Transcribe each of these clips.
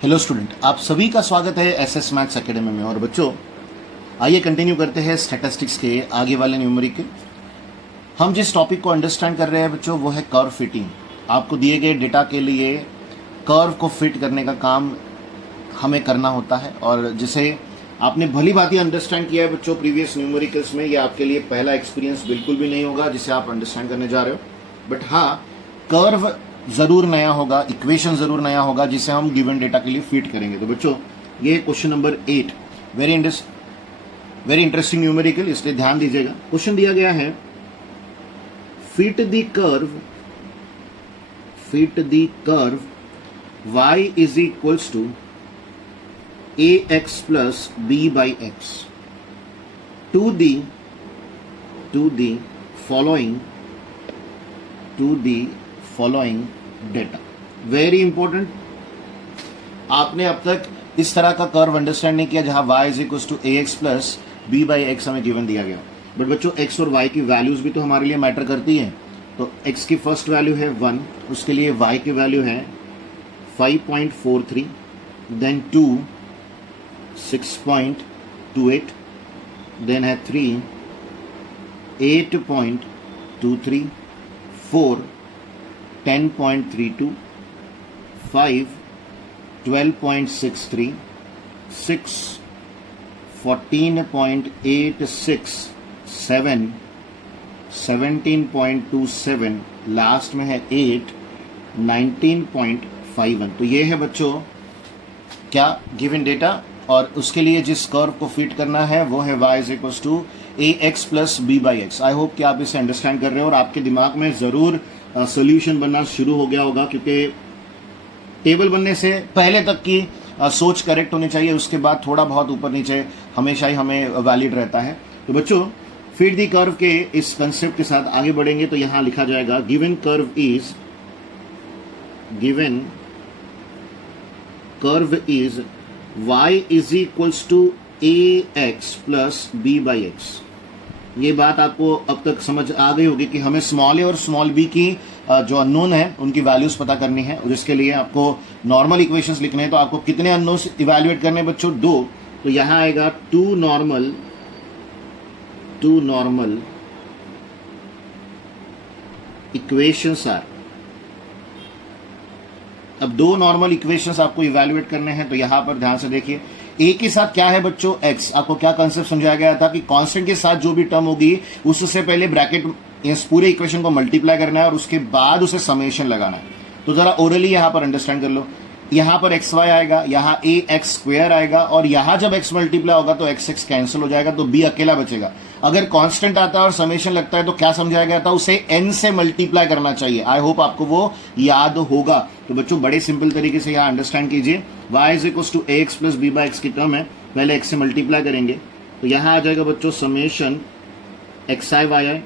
Hello student, आप सभी का स्वागत है एसएस मैथ्स एकेडमी में। और बच्चों, आइए कंटिन्यू करते हैं स्टैटिस्टिक्स के आगे वाले न्यूमेरिकल। हम जिस टॉपिक को अंडरस्टैंड कर रहे हैं बच्चों, वो है कर्व फिटिंग। आपको दिए गए डेटा के लिए कर्व को फिट करने का काम हमें करना होता है, और जिसे आपने भली भांति अंडरस्टैंड किया है बच्चों प्रीवियस न्यूमेरिकल्स में। ये आपके लिए पहला एक्सपीरियंस बिल्कुल भी नहीं होगा जिसे आप अंडरस्टैंड करने जा रहे हो। बट हाँ, कर्व जरूर नया होगा, इक्वेशन जरूर नया होगा जिसे हम गिवन डेटा के लिए फिट करेंगे। तो बच्चों, ये question number 8 very interesting numerical, इसलिए ध्यान दीजिएगा। क्वेश्चन दिया गया है, fit the curve y is equals to ax plus b by x to the following data. Very important. आपने अब तक इस तरह का कर्व अंडरस्टैंड नहीं किया जहां y is equals to ax plus b by x हमें गिवन दिया गया। बट बच्चों, x और y की वैल्यूज भी तो हमारे लिए मैटर करती है। तो x की फर्स्ट वैल्यू है 1, उसके लिए y की वैल्यू है 5.43, देन 2 6.28, देन है 3 8.23, 4 10.32, 5 12.63, 6 14.86, 7 17.27, लास्ट में है 8 19.51। तो ये है बच्चों क्या गिवन डेटा, और उसके लिए जिस कर्व को फिट करना है वो है y is equals to ax plus b by x. I hope कि आप इसे अंडरस्टैंड कर रहे हो और आपके दिमाग में जरूर सोल्यूशन बनना शुरू हो गया होगा, क्योंकि टेबल बनने से पहले तक की सोच करेक्ट होनी चाहिए, उसके बाद थोड़ा बहुत ऊपर नीचे हमेशा ही हमें वैलिड रहता है। तो बच्चों, फिट द कर्व के इस कंसेप्ट के साथ आगे बढ़ेंगे। तो यहां लिखा जाएगा, given curve is y is equals to ax plus b by x. ये बात आपको अब तक समझ आ गई होगी कि हमें स्मॉल a और स्मॉल b की जो अननोन है उनकी वैल्यूज पता करनी है, और इसके लिए आपको नॉर्मल इक्वेशंस लिखने हैं। तो आपको कितने अननोन्स इवैल्यूएट करने हैं बच्चों? 2। तो यहां आएगा टू नॉर्मल इक्वेशंस आर। अब 2 नॉर्मल इक्वेशंस आपको इवैल्यूएट करने हैं। तो यहां पर ध्यान से देखिए, a के साथ क्या है बच्चों? x। आपको क्या कंसेप्ट समझाया गया था कि कांस्टेंट के साथ जो भी टर्म होगी उससे पहले ब्रैकेट इस पूरे इक्वेशन को मल्टीप्लाई करना है और उसके बाद उसे समेशन लगाना है। तो जरा ओरली यहां पर अंडरस्टैंड कर लो। यहां पर xy आएगा, यहां ax स्क्वायर आएगा, और यहां जब x मल्टीप्लाई होगा तो x कैंसिल हो जाएगा, तो b अकेला बचेगा। अगर कांस्टेंट आता है और समेशन लगता है तो क्या समझाया गया था? उसे n से मल्टीप्लाई करना चाहिए। आई होप आपको वो याद होगा। तो बच्चों, बड़े सिंपल तरीके से यहां अंडरस्टैंड कीजिए। y is equal to ax plus b by x की टर्म है, पहले x से मल्टीप्लाई करेंगे तो यहां आ जाएगा बच्चों summation xi yi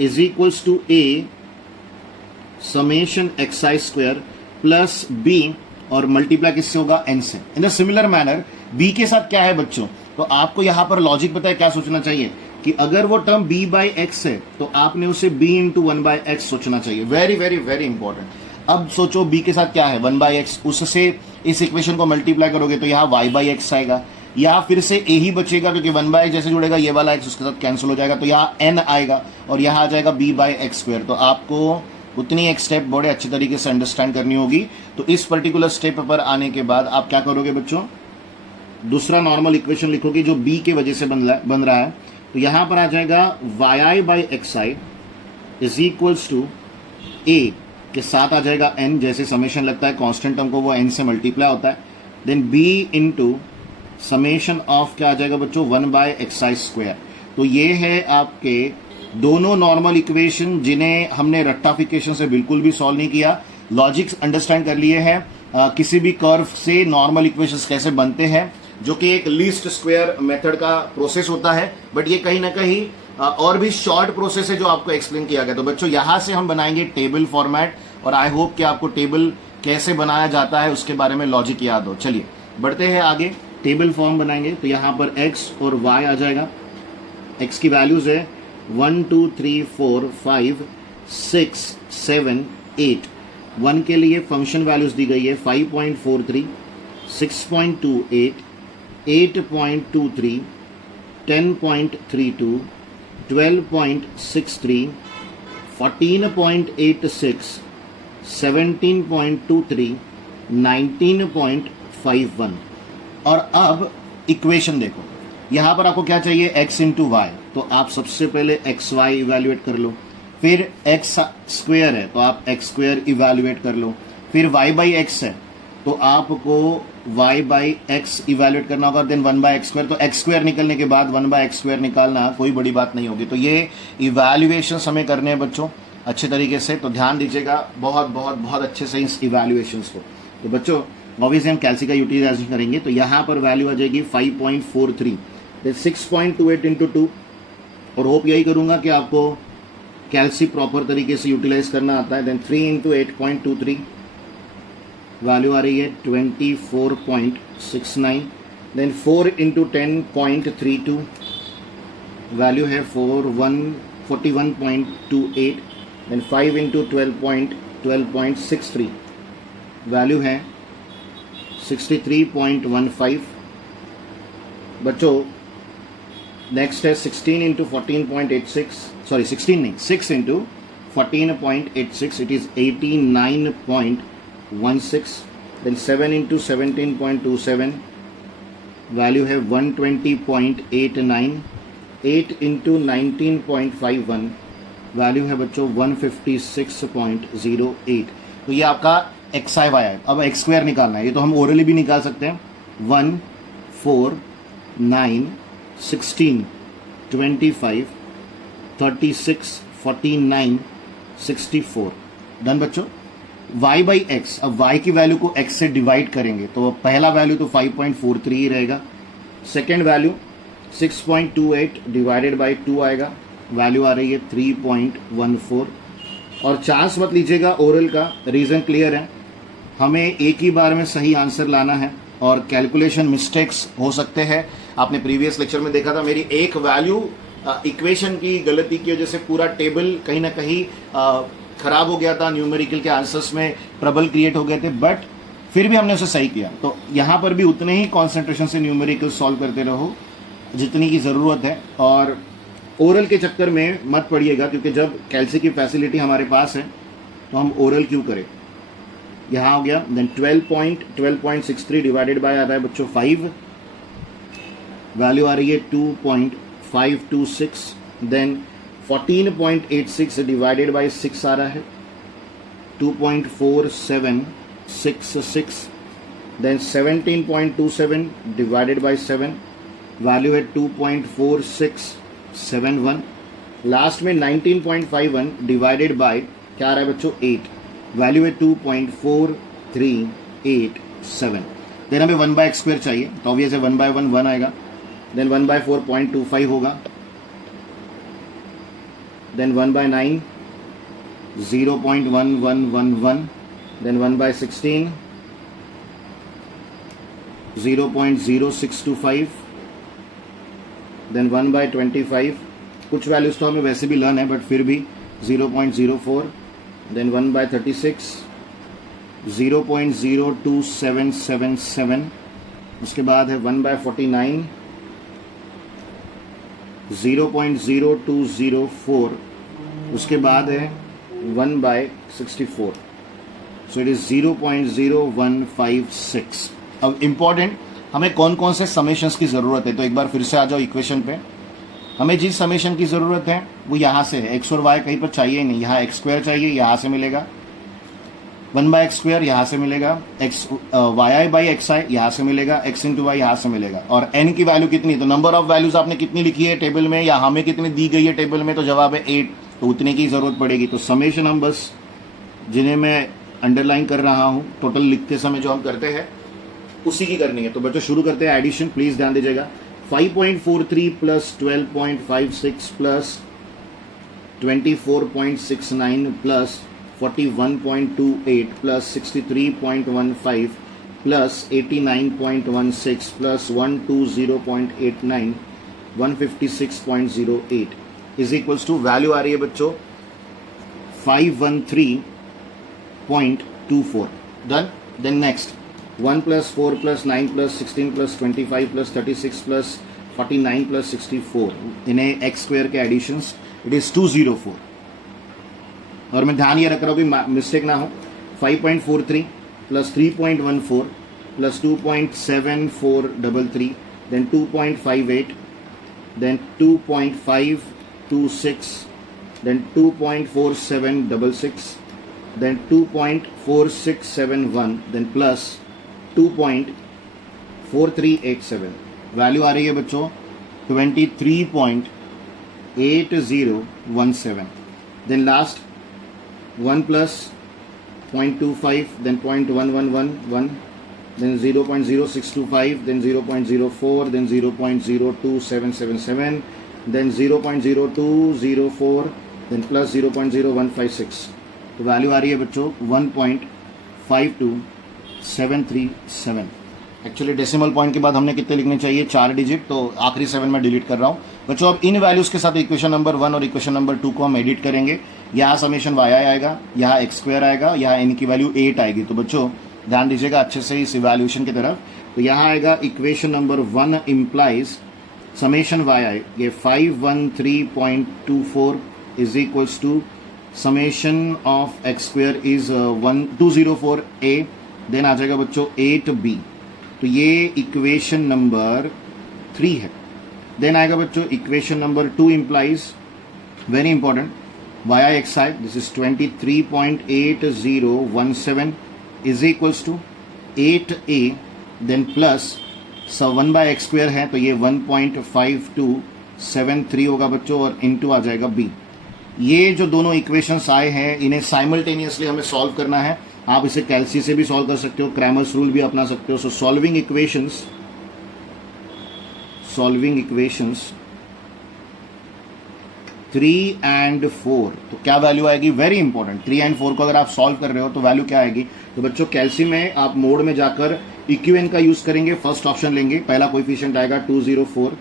is equals to a summation xi square plus b, और मल्टीप्लाई किससे होगा? n से। In the similar manner b के साथ क्या है बच्चों? तो आपको यहां पर लॉजिक पता है क्या सोचना चाहिए कि अगर वो टर्म b बाई एक्स है तो आपने उसे b इंटू 1 बाई एक्स सोचना चाहिए। Very very very important. अब सोचो b के साथ क्या है? 1 बाई एक्स। उससे इस इक्वेशन को मल्टीप्लाई करोगे तो यहाँ y बाई एक्स आएगा, या फिर से a ही बचेगा क्योंकि 1 बाई जैसे जुड़ेगा ये वाला x उसके साथ कैंसिल हो जाएगा, तो यहाँ n आएगा और यहाँ आ जाएगा b बाई एक्स स्क्वायर। तो आपको उतनी एक स्टेप बड़े अच्छे तरीके से अंडरस्टैंड करनी होगी। तो इस पर्टिकुलर स्टेप पर आने के बाद आप क्या करोगे बच्चों? दूसरा नॉर्मल इक्वेशन लिखोगे जो b के वजह से बन रहा है। तो यहां पर आ जाएगा yi by xi is equals to a के साथ आ जाएगा n, जैसे समेशन लगता है कांस्टेंट टर्म को वो n से मल्टीप्लाई होता है, then b into summation of क्या आ जाएगा बच्चों? 1 बाय xi स्क्वायर। तो ये है आपके दोनों नॉर्मल इक्वेशन जिन्हें हमने रट्टाफिकेशन से बिल्कुल भी सॉल्व नहीं किया, लॉजिक्स अंडरस्टैंड कर लिए हैं। किसी भी कर्व से नॉर्मल इक्वेशंस कैसे बनते हैं, जो कि एक लीस्ट स्क्वायर मेथड का प्रोसेस होता है, बट ये कहीं ना कहीं और भी शॉर्ट प्रोसेस है जो आपको एक्सप्लेन किया गया। तो बच्चों, यहां से हम बनाएंगे टेबल फॉर्मेट, और आई होप कि आपको टेबल कैसे बनाया जाता है उसके बारे में लॉजिक याद हो। चलिए बढ़ते हैं आगे। टेबल फॉर्म बनाएंगे तो यहां पर x और y आ जाएगा। x की वैल्यूज है 1 2 3 4 5 6 7 8। 1 के लिए फंक्शन वैल्यूज दी गई है 5.43, 6.28, 8.23, 10.32, 12.63, 14.86, 17.23, 19.51। और अब इक्वेशन देखो, यहां पर आपको क्या चाहिए, x इंटू वाई, तो आप सबसे पहले एक्स वाई इवेल्युएट कर लो, फिर एक्स स्क्वेयर है तो आप एक्स स्क्वेयर इवेल्युएट कर लो, फिर वाई बाई एक्स है तो आपको y बाई एक्स इवेल्युएट करना होगा, देन 1 बाई एक्स स्क्वायर। तो एक्स स्क्वायर निकलने के बाद 1 बाई एक्स स्क्वायर निकालना कोई बड़ी बात नहीं होगी। तो ये इवेल्युएशन हमें करने हैं बच्चों अच्छे तरीके से, तो ध्यान दीजिएगा बहुत बहुत बहुत अच्छे से इस इवेल्युएशन को। तो बच्चों ऑब्वियसली हम कैल्सी का यूटिलाइजेशन करेंगे, तो यहाँ पर वैल्यू आ जाएगी 5.43, देन 6.28 इंटू 2, और होप यही करूँगा कि आपको कैल्सी प्रॉपर तरीके से यूटिलाइज करना आता है। देन 3 इंटू 8.23, वैल्यू आ रही है 24.69, देन 4 इंटू 10.32, वैल्यू है 41.28, देन 5 इंटू 12.63, वैल्यू है 63.15। बच्चों नेक्स्ट है 16 इंटू 14.86, सॉरी 16 नहीं, 6 into 14.86, it is 89.16, then 7 into 17.27, value है 120.89, 8 into 19.51, वैल्यू है बच्चों 156.08। तो ये आपका एक्स आई वाई है। अब एक्स स्क्वायर निकालना है, ये तो हम ओरली भी निकाल सकते हैं। 1, 4, 9, 16, 25, 36, 49, 64। डन बच्चों। y बाई एक्स, अब y की वैल्यू को x से डिवाइड करेंगे तो पहला वैल्यू तो 5.43 ही रहेगा, सेकेंड वैल्यू 6.28 डिवाइडेड बाई 2 आएगा, वैल्यू आ रही है 3.14। और चांस मत लीजिएगा ओरल का, रीज़न क्लियर है, हमें एक ही बार में सही आंसर लाना है और कैलकुलेशन मिस्टेक्स हो सकते हैं। आपने प्रीवियस लेक्चर में देखा था मेरी एक वैल्यू इक्वेशन की गलती की वजह से पूरा टेबल कहीं ना कहीं खराब हो गया था, न्यूमेरिकल के आंसर्स में प्रबल क्रिएट हो गए थे, बट फिर भी हमने उसे सही किया। तो यहाँ पर भी उतने ही कॉन्सेंट्रेशन से न्यूमेरिकल सॉल्व करते रहो जितनी की ज़रूरत है, और ओरल के चक्कर में मत पड़िएगा, क्योंकि जब कैल्सी की फैसिलिटी हमारे पास है तो हम ओरल क्यों करें। यहाँ हो गया, देन 12.63 डिवाइडेड बाय आता है बच्चों 5, वैल्यू आ रही है 2.526, देन 14.86 डिवाइडेड बाई 6 आ रहा है 2.4766, देन 17.27 डिवाइडेड बाई 7, वैल्यू है 2.4671, लास्ट में 19.51 डिवाइडेड बाई क्या आ रहा है बच्चों 8, वैल्यू है 2.4387। देन हमें 1 बाई एक्स स्क्वायर चाहिए, तो ऑब्वियस है 1 बाई 1 1 आएगा, देन 1 बाई 4.25 होगा, then 1 by 9 0.1111, then 1 by 16 0.0625, then 1 by 25, कुछ वैल्यूज तो हमें वैसे भी लर्न है बट फिर भी 0.04, then 1 by 36 0.02777, उसके बाद है 1 by 49 0.0204, उसके बाद है 1 बाय 64, सो इट इज 0.0156। अब इम्पॉर्टेंट, हमें कौन कौन से समेशंस की ज़रूरत है, तो एक बार फिर से आ जाओ इक्वेशन पे। हमें जिस समेशन की ज़रूरत है वो यहाँ से है, एक्स और वाई कहीं पर चाहिए ही नहीं, यहाँ एक्स स्क्वायर चाहिए, यहाँ से मिलेगा 1 बाई एक्स स्क्वायर, यहाँ से मिलेगा x y i by x i, यहाँ से मिलेगा एक्स इंटू वाई, यहाँ से मिलेगा। और एन की वैल्यू कितनी, तो नंबर ऑफ वैल्यूज आपने कितनी लिखी है टेबल में या हमें कितनी दी गई है टेबल में, तो जवाब है 8, तो उतने की ज़रूरत पड़ेगी। तो समेशन हम बस जिन्हें मैं अंडरलाइन कर रहा हूँ टोटल लिखते समय जो हम करते हैं उसी की करनी है। तो बच्चों शुरू करते हैं एडिशन, प्लीज़ ध्यान दीजिएगा। 5.43 plus 12.56 plus 24.69 plus 41.28 plus 63.15 plus 89.16 plus 120.89 156.08 is equals to, value आ रही है बच्चों 513.24। Done. Then next 1 plus 4 plus 9 plus 16 plus 25 plus 36 plus 49 plus 64 इन्हें x स्क्वायर के एडिशंस, इट इज 204। और मैं ध्यान ये रख रहा हूँ कि मिस्टेक ना हो। 5.43 plus 3.14 plus 2.7433 then 2.58 then 2.526 then 2.4766 then 2.4671 then plus 2.4387। Value आ रही है बच्चों 23.8017। Then last 1 plus 0.25 then 0.1111 then 0.0625 then 0.04 then 0.02777 then 0.0204 then plus 0.0156। तो वैल्यू आ रही है बच्चों 1.52737। एक्चुअली डेसिमल पॉइंट के बाद हमने कितने लिखने चाहिए, 4 डिजिट, तो आखिरी 7 में डिलीट कर रहा हूं बच्चों। अब इन वैल्यूज के साथ इक्वेशन नंबर 1 और इक्वेशन नंबर 2 को हम एडिट करेंगे। यहाँ समेशन y आएगा, यहाँ x स्क्वायर आएगा, यहाँ n की वैल्यू 8 आएगी। तो बच्चों ध्यान दीजिएगा अच्छे से इस इवैल्यूएशन की तरफ। तो यहाँ आएगा equation number 1 implies summation y ये 513.24 is equals to summation of x square is 204a, then आ जाएगा बच्चों 8b। तो ये इक्वेशन नंबर 3 है। देन आएगा बच्चों equation number 2 implies very important y xi, this is 23.8017 is equals to 8a then plus 1/x square है तो ये 1.5273 होगा बच्चों और इनटू आ जाएगा b। ये जो दोनों इक्वेशंस आए हैं इन्हें साइमल्टेनियसली हमें सॉल्व करना है। आप इसे कैल्सी से भी सॉल्व कर सकते हो, क्रैमर्स रूल भी अपना सकते हो। सो सॉल्विंग इक्वेशंस 3 and 4, तो क्या वैल्यू आएगी, वेरी इंपॉर्टेंट। 3 and 4 को अगर आप सॉल्व कर रहे हो तो वैल्यू क्या आएगी। तो बच्चों कैल्सी में आप मोड में जाकर इक्यूएन का यूज करेंगे, फर्स्ट ऑप्शन लेंगे। पहला कोएफिशिएंट आएगा 204,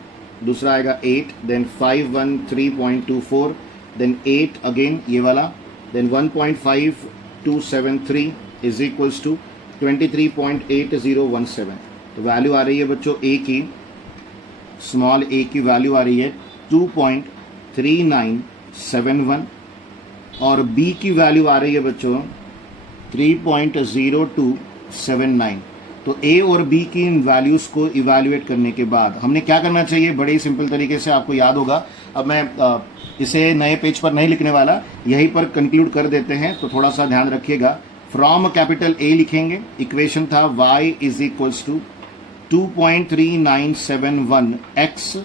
दूसरा आएगा 8, देन 513.24 देन 8 अगेन ये वाला, देन 1.5273 इज इक्वल्स टू 23.8017। तो वैल्यू आ रही है बच्चों ए की, स्मॉल ए की वैल्यू आ रही है 2.3971 और बी की वैल्यू आ रही है बच्चों 3.0279। तो ए और बी की इन वैल्यूज को इवैल्यूएट करने के बाद हमें क्या करना चाहिए, बड़े ही सिंपल तरीके से आपको याद होगा। अब मैं इसे नए पेज पर नहीं लिखने वाला, यहीं पर कंक्लूड कर देते हैं, तो थोड़ा सा ध्यान रखिएगा। फ्रॉम कैपिटल ए लिखेंगे, इक्वेशन था y is equals to 2.3971x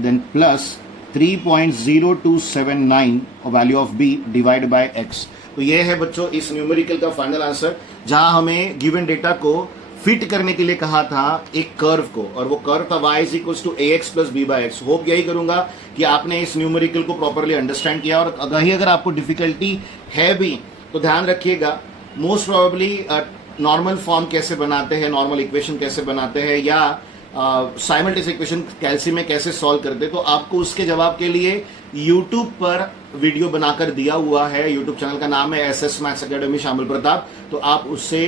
then plus 3.0279 value of b divide by x। तो ये है बच्चों इस न्यूमेरिकल का फाइनल आंसर, जहां हमें गिवन डेटा को फिट करने के लिए कहा था एक कर्व को, और वो कर्व था y is equals to ax plus b by x. Hope यही करूंगा कि आपने इस न्यूमेरिकल को प्रॉपरली अंडरस्टैंड किया। और अगर आपको डिफिकल्टी है भी तो ध्यान रखिएगा, मोस्ट प्रोबेबली नॉर्मल फॉर्म कैसे बनाते हैं, नॉर्मल इक्वेशन कैसे बनाते हैं, या साइमल्टेनियस इक्वेशन कैल्सी में कैसे सॉल्व करते हैं, तो आपको उसके जवाब के लिए यूट्यूब पर वीडियो बनाकर दिया हुआ है। यूट्यूब चैनल का नाम है SS मैथ्स एकेडमी शामिल प्रताप, तो आप उससे